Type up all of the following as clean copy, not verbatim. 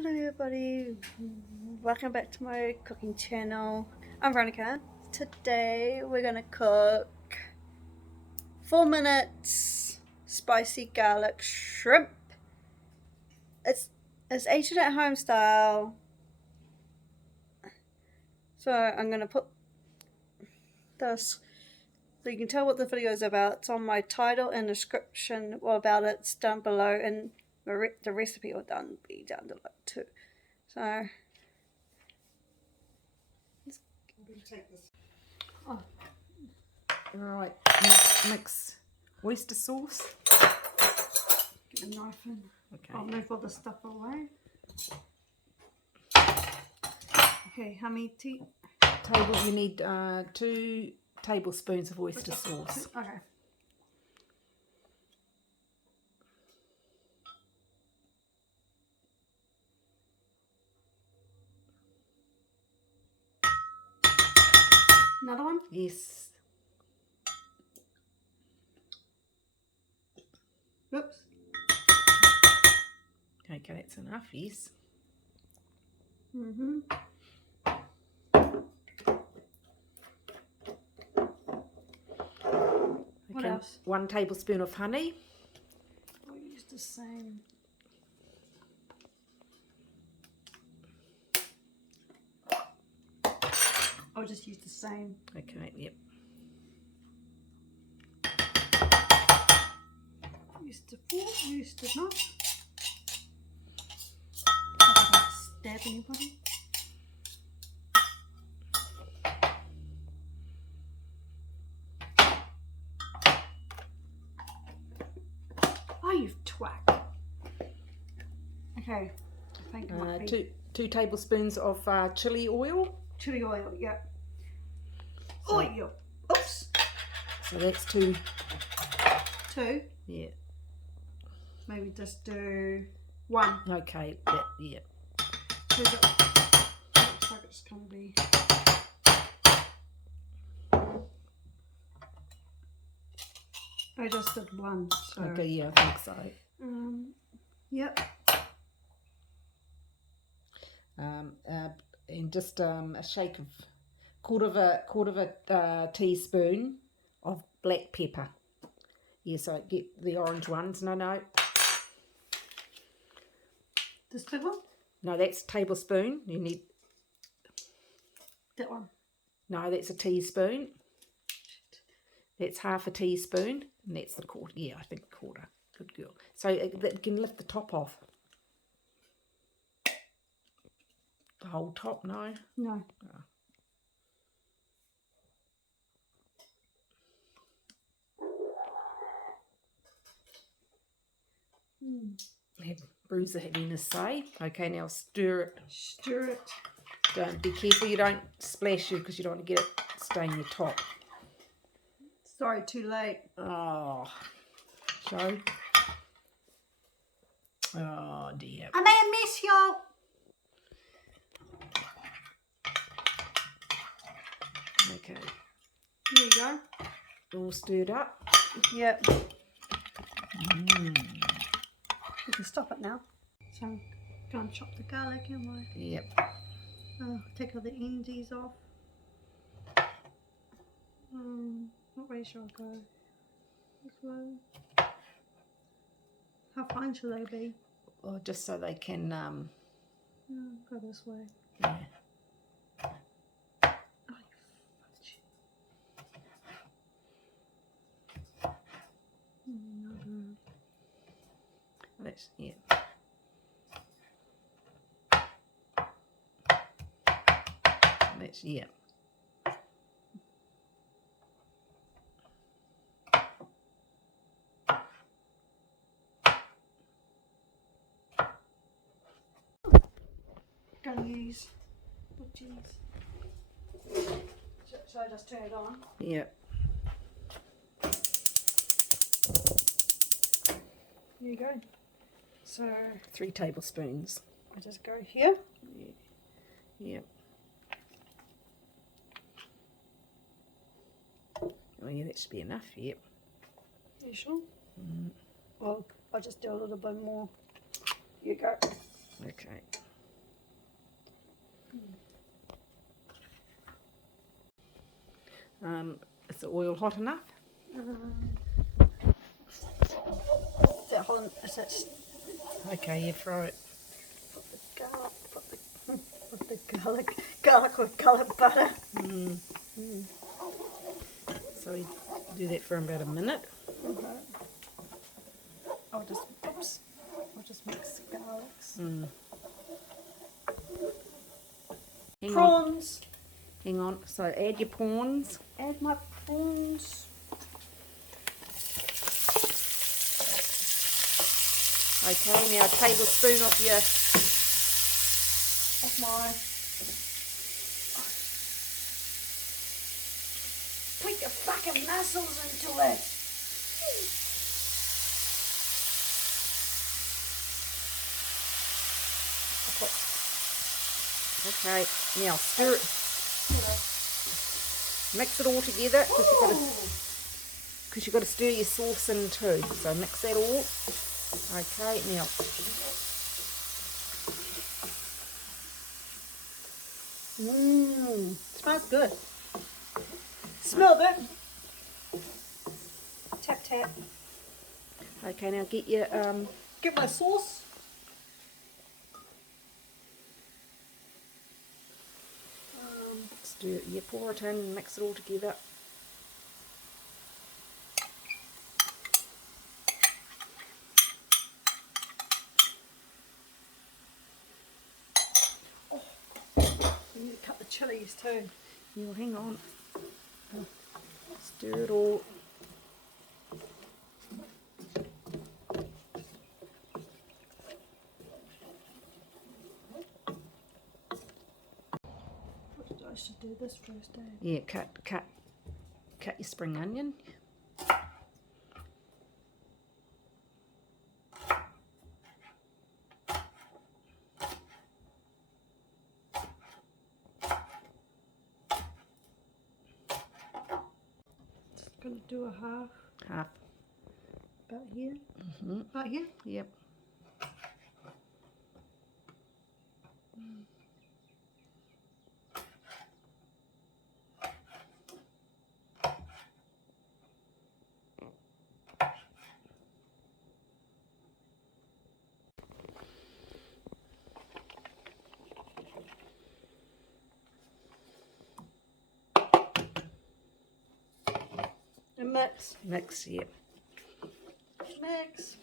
Hello everybody, welcome back to my cooking channel. I'm Veronica. Today we're gonna cook 4 minutes spicy garlic shrimp. It's Asian at home style. So I'm gonna put this so you can tell what the video is about. It's on my title and description about it's down below, and the recipe will be down below too. So I'm going to take this. Oh. Right, mix oyster sauce. Get a knife in. Okay. I'll move all the stuff away. Okay, how many You need 2 tablespoons of oyster sauce. Okay. Another one? Yes. Oops. Okay, that's enough, yes. What else? 1 tablespoon of honey. I'll use the same. I'll just use the same. Okay, yep. Use the fork, use the knife. I don't want to stab anybody. Oh, you've twat. Okay, I think it might be. 2 tablespoons of chili oil. Chili oil, yeah. So, Oil. Oops. So that's 2. 2. Yeah. Maybe just do 1. Okay, yeah. 2. Looks like it's going to be. I just did 1. So. Okay, yeah, I think so. Yep. And just a shake of quarter of a teaspoon of black pepper. Yes, I get the orange ones. No. This big one? No, that's a tablespoon. You need that one. No, that's a teaspoon. That's half a teaspoon, and that's the quarter. Yeah, I think quarter. Good girl. So that can lift the top off. The whole top, no? No. Oh. Bruiser had in a say. Okay, now stir it. Stir it. Don't be careful you don't splash you because you don't want to get it stain your top. Sorry, too late. Oh, show. Oh dear. I made a mess, y'all. Okay. Here you go. All stirred up. Yep. You can stop it now. So I'm going to chop the garlic in. Yep. Take all the endies off. What way shall I go? This way. How fine shall they be? Well, just so they can Go this way. yeah. Oh, you fudge. That's yeah. That's yeah. Gonna use so I just turn it on. Yep. There you go. So 3 tablespoons. I just go here. Yep. Oh yeah, that should be enough. Yep. You sure? Well, I'll just do a little bit more. Here you go. Okay. the oil hot enough? Is that hot? Is that Okay, you throw it. garlic? Put the garlic with garlic butter. So we do that for about a minute. I'll just mix the garlics. Hang on. Prawns. Hang on. So add your prawns. Add my prawns. Okay, now a tablespoon of your... Of my... Put your fucking muscles into it. Okay, now stir it. Mix it all together because you've got to stir your sauce in too. So mix that all. Okay, now. Smells good. Smell it. Tap tap. Okay, now get your Get my sauce. stir. Yeah, pour it in and mix it all together. You need to cut the chilies too. Now hang on. Stir it all. I should do this first, eh? Yeah, cut your spring onion. Gonna do a half. Half. About here. About here. Yep. And mix. Mix, yep. Mix.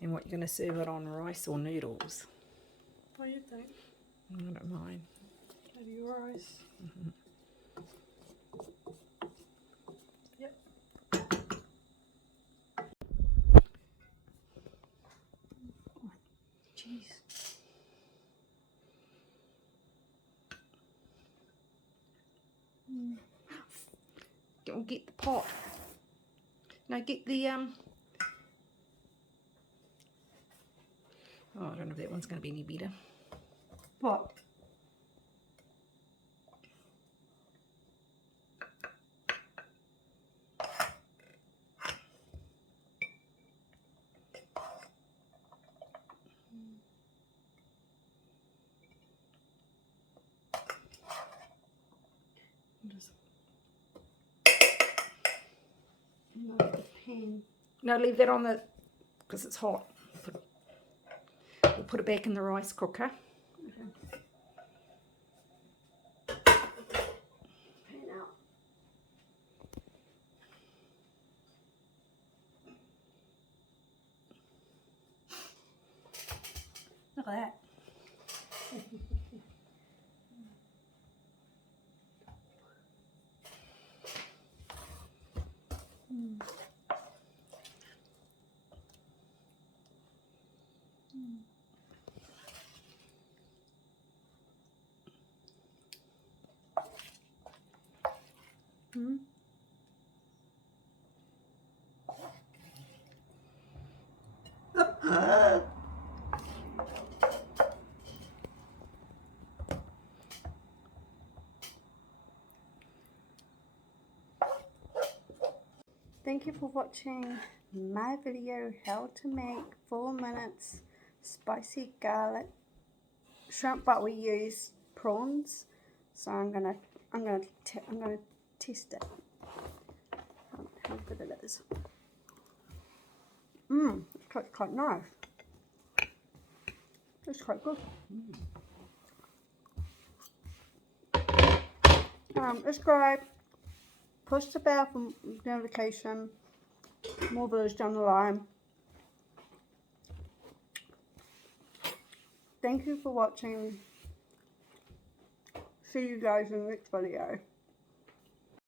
And what, you're going to serve it on rice or noodles? What do you think? I don't mind. Maybe rice. Yep. Jeez. Get the pot. No, get the oh, I don't know if that one's going to be any better. What? Just the pan. No, leave that on the, because it's hot. We'll put it back in the rice cooker. Pan out. Look at that. Thank you for watching my video, how to make 4 minutes spicy garlic shrimp, but we use prawns. So I'm gonna test it. How good it is. It's quite nice. It's quite good. Subscribe, push the bell for notification, more videos down the line. Thank you for watching. See you guys in the next video.